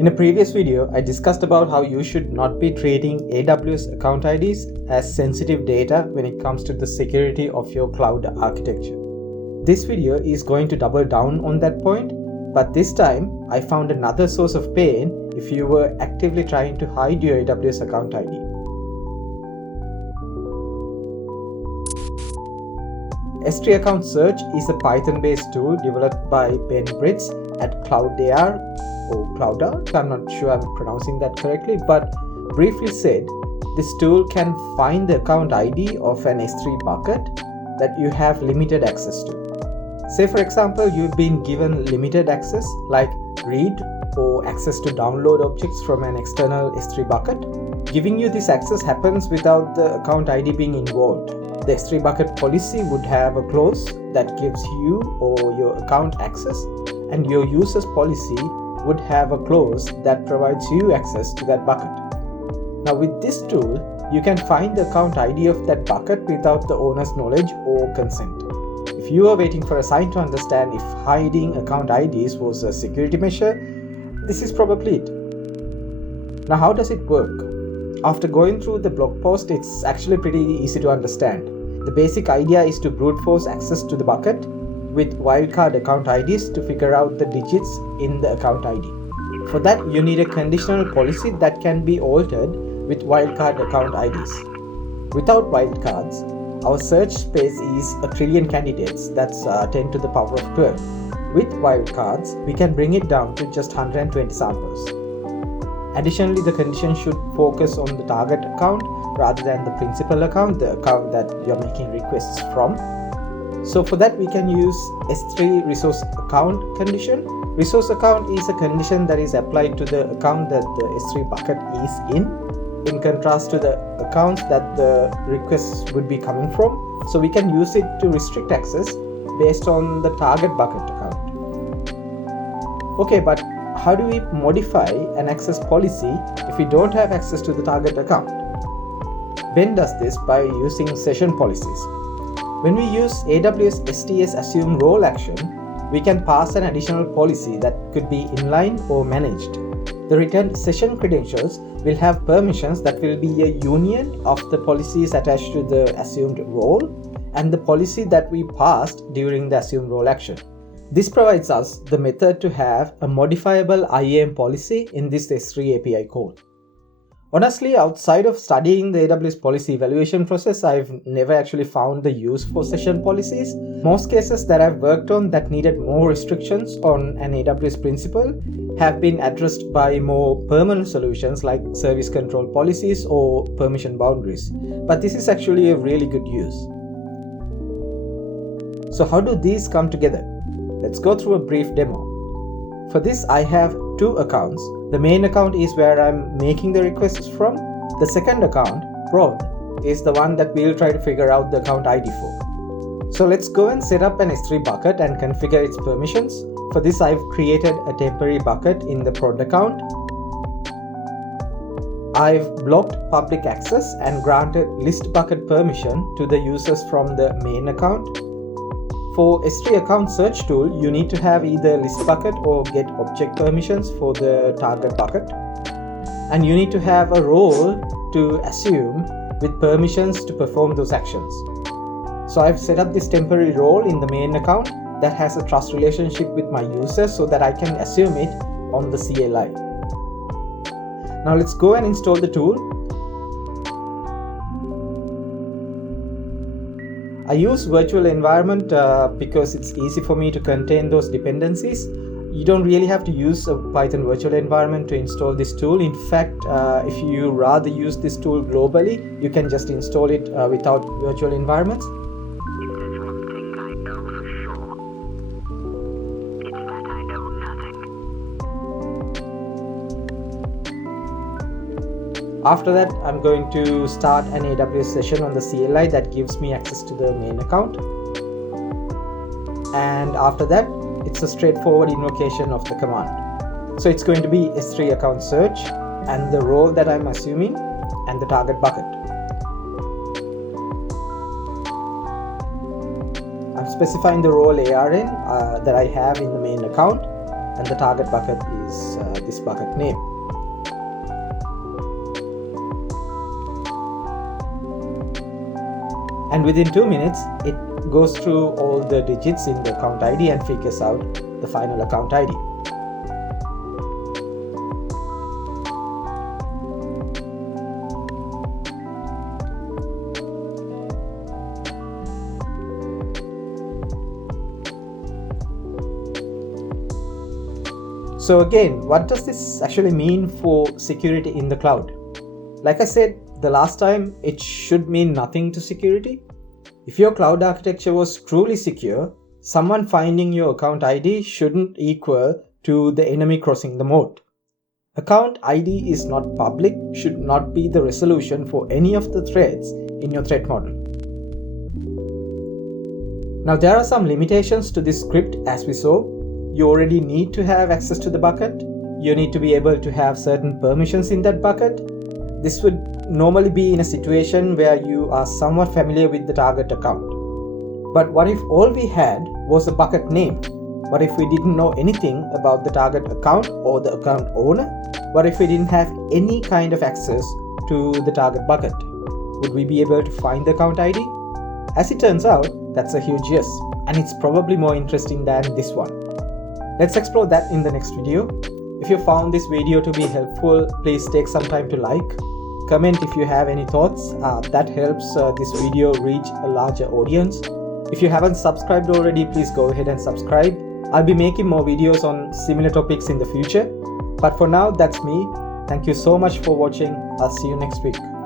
In a previous video, I discussed about how you should not be treating AWS account IDs as sensitive data when it comes to the security of your cloud architecture. This video is going to double down on that point, but this time I found another source of pain if you were actively trying to hide your AWS account ID. S3 Account Search is a Python-based tool developed by Ben Britz at Cloudera or Cloudera. I'm not sure I'm pronouncing that correctly, but briefly said, this tool can find the account ID of an S3 bucket that you have limited access to. Say for example, you've been given limited access like read or access to download objects from an external S3 bucket. Giving you this access happens without the account ID being involved. The S3 bucket policy would have a clause that gives you or your account access, and your user's policy would have a clause that provides you access to that bucket. Now with this tool, you can find the account ID of that bucket without the owner's knowledge or consent. If you are waiting for a sign to understand if hiding account IDs was a security measure, this is probably it. Now how does it work? After going through the blog post, it's actually pretty easy to understand. The basic idea is to brute force access to the bucket with wildcard account IDs to figure out the digits in the account ID. For that, you need a conditional policy that can be altered with wildcard account IDs. Without wildcards, our search space is a trillion candidates, that's 10 to the power of 12. With wildcards, we can bring it down to just 120 samples. Additionally, the condition should focus on the target account rather than the principal account, the account that you're making requests from. So for that, we can use S3 resource account condition. Resource account is a condition that is applied to the account that the S3 bucket is in contrast to the accounts that the requests would be coming from. So we can use it to restrict access based on the target bucket account. Okay, but how do we modify an access policy if we don't have access to the target account? Ben does this by using session policies. When we use AWS STS assume role action, we can pass an additional policy that could be inline or managed. The returned session credentials will have permissions that will be a union of the policies attached to the assumed role and the policy that we passed during the assume role action. This provides us the method to have a modifiable IAM policy in this S3 API call. Honestly, outside of studying the AWS policy evaluation process, I've never actually found the use for session policies. Most cases that I've worked on that needed more restrictions on an AWS principal have been addressed by more permanent solutions like service control policies or permission boundaries. But this is actually a really good use. So how do these come together? Let's go through a brief demo. For this, I have two accounts. The main account is where I'm making the requests from. The second account, prod, is the one that we'll try to figure out the account ID for. So let's go and set up an S3 bucket and configure its permissions. For this, I've created a temporary bucket in the prod account. I've blocked public access and granted list bucket permission to the users from the main account. For S3 account search tool, you need to have either list bucket or get object permissions for the target bucket. And you need to have a role to assume with permissions to perform those actions. So I've set up this temporary role in the main account that has a trust relationship with my users so that I can assume it on the CLI. Now let's go and install the tool. I use virtual environment because it's easy for me to contain those dependencies. You don't really have to use a Python virtual environment to install this tool. In fact, if you rather use this tool globally, you can just install it without virtual environments. After that, I'm going to start an AWS session on the CLI that gives me access to the main account. And after that, it's a straightforward invocation of the command. So it's going to be S3 account search and the role that I'm assuming and the target bucket. I'm specifying the role ARN that I have in the main account, and the target bucket is this bucket name. And within 2 minutes, it goes through all the digits in the account ID and figures out the final account ID. So again, what does this actually mean for security in the cloud? Like I said the last time, it should mean nothing to security. If your cloud architecture was truly secure, someone finding your account ID shouldn't equal to the enemy crossing the moat. Account ID is not public, should not be the resolution for any of the threats in your threat model. Now there are some limitations to this script as we saw. You already need to have access to the bucket. You need to be able to have certain permissions in that bucket. This would normally be in a situation where you are somewhat familiar with the target account. But what if all we had was a bucket name? What if we didn't know anything about the target account or the account owner? What if we didn't have any kind of access to the target bucket? Would we be able to find the account ID? As it turns out, that's a huge yes, and it's probably more interesting than this one. Let's explore that in the next video. If you found this video to be helpful, please take some time to like, comment if you have any thoughts. That helps this video reach a larger audience. If you haven't subscribed already, please go ahead and subscribe. I'll be making more videos on similar topics in the future. But for now, that's me. Thank you so much for watching. I'll see you next week.